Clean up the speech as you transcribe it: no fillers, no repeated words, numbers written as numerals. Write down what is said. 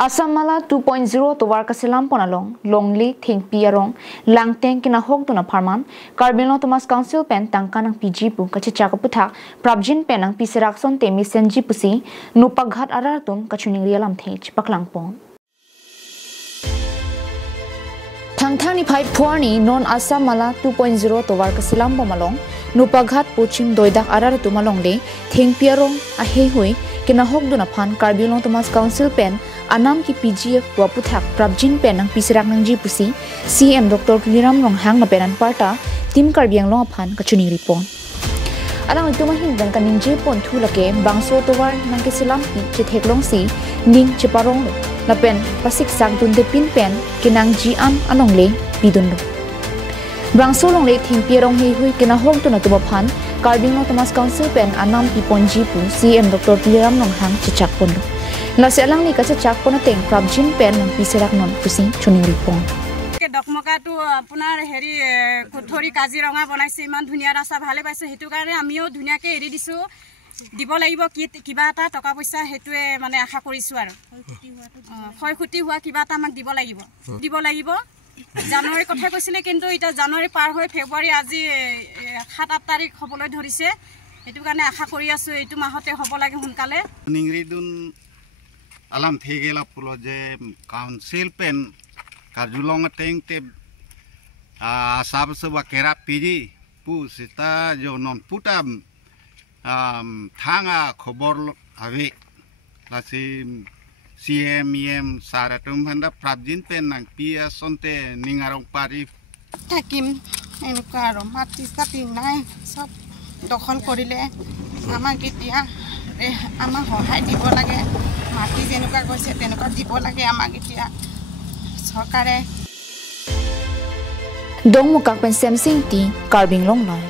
Asamala 2.0 towar kasilam ponalong longli thingpi arong langteng kina hok tuna farman Carbino Thomas Council pen tangka ng PG pu kachicha kaputhak prabjin pen ang piserak son temi senji pusi nupaghat arartum kachoningri alam thej paklangpon Thangthani phai phuani non Asamala 2.0 towar kasilam pomalong nupaghat puchim doidak arartum along le thingpi arong ahe hui kina hok duna phan Carbino Thomas Council pen anam ki PGF waputhak prabjin pen ang piserak nangji pusi CEM Dr.Tuliram Ronghang na penan parta tim karbiang long aphan kachoningri pon alang itu mahin dan kaningji pon thulake bangso towar nang kisilam pi chetheklong si ning cheparong na pen pasik sak dunde pin pen kinangji an anong le bidun bangso long le thingpierong hi hui kina hok tu na tubaphan Carbino Thomas Council pen anam pi ponji pu CEM Dr.Tuliram Ronghang chichak pon Nasi alang ni kaca cak pun ateng prabjin pen ng piserak non pusing choningri pon. Dokmoka tu punar heri kuthori Kaziranga bonaise iman dhunia rasa bhale paise hetu karone amio dhuniake eri disu দিব লাগিব কিবা এটা টকা পইচা হেতুৱে মানে আশা কৰিছো আৰু হয় খুটি হোৱা কিবা এটা আমাক দিব লাগিব জানুৱাৰী কথা কৈছিলে কিন্তু এটা জানুৱাৰী পাৰ হৈ ফেব্ৰুৱাৰী আজি 7-8 তাৰিখ হ'বলৈ ধৰিছে হেতু কাৰণে আশা কৰি আছো এইটো মাহতে হ'ব লাগে হুনকালে নিংৰি দুন alam thegela pulo je council pen kajulong teng te sab sewa kera piji pu sita jo non putam thanga khobor ave lasi CEM saratum handa prabjin pen nang pia sonte ningarong pari থাকিম এনেকুৱা আৰু মাটি চাটি নাই সব দখল কৰিলে আমাক এতিয়া আমাক সহায় দিব লাগে মাটি যেনেকুৱা কৈছে তেনেকুৱা দিব লাগে আমাক এতিয়া চৰকাৰে Dong mukak pen semsing ti karbing long lai